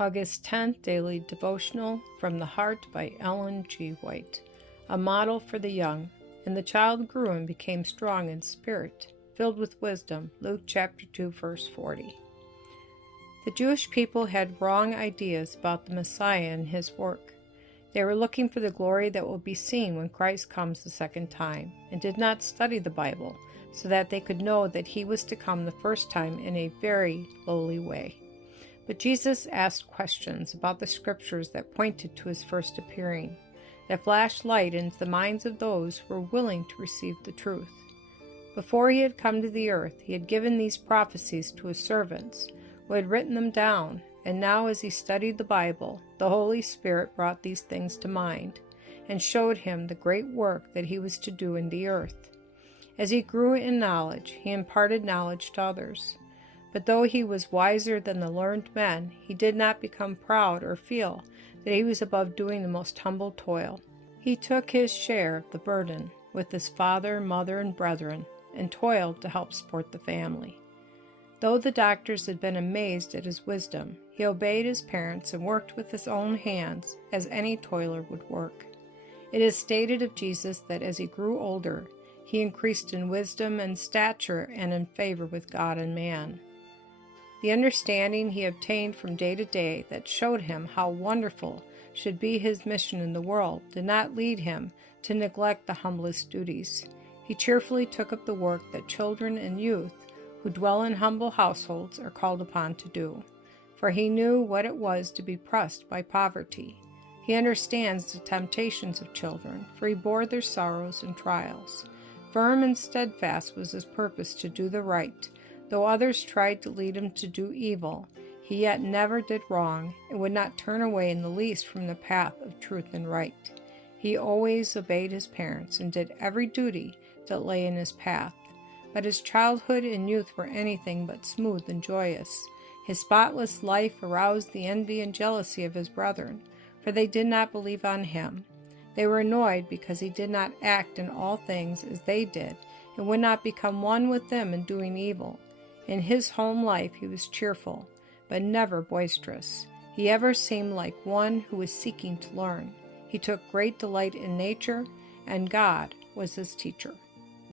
August 10th Daily Devotional from the Heart by Ellen G. White. A model for the young. And the child grew and became strong in spirit, filled with wisdom. Luke chapter 2, verse 40. The Jewish people had wrong ideas about the Messiah and his work. They were looking for the glory that will be seen when Christ comes the second time, and did not study the Bible so that they could know that he was to come the first time in a very lowly way. But Jesus asked questions about the scriptures that pointed to his first appearing, that flashed light into the minds of those who were willing to receive the truth. Before he had come to the earth, he had given these prophecies to his servants, who had written them down, and now as he studied the Bible, the Holy Spirit brought these things to mind, and showed him the great work that he was to do in the earth. As he grew in knowledge, he imparted knowledge to others. But though he was wiser than the learned men, he did not become proud or feel that he was above doing the most humble toil. He took his share of the burden with his father, mother, and brethren, and toiled to help support the family. Though the doctors had been amazed at his wisdom, he obeyed his parents and worked with his own hands as any toiler would work. It is stated of Jesus that as he grew older, he increased in wisdom and stature and in favor with God and man. The understanding he obtained from day to day that showed him how wonderful should be his mission in the world did not lead him to neglect the humblest duties. He cheerfully took up the work that children and youth who dwell in humble households are called upon to do, for he knew what it was to be pressed by poverty. He understands the temptations of children, for he bore their sorrows and trials. Firm and steadfast was his purpose to do the right. Though others tried to lead him to do evil, he yet never did wrong, and would not turn away in the least from the path of truth and right. He always obeyed his parents, and did every duty that lay in his path. But his childhood and youth were anything but smooth and joyous. His spotless life aroused the envy and jealousy of his brethren, for they did not believe on him. They were annoyed because he did not act in all things as they did, and would not become one with them in doing evil. In his home life he was cheerful, but never boisterous. He ever seemed like one who was seeking to learn. He took great delight in nature, and God was his teacher.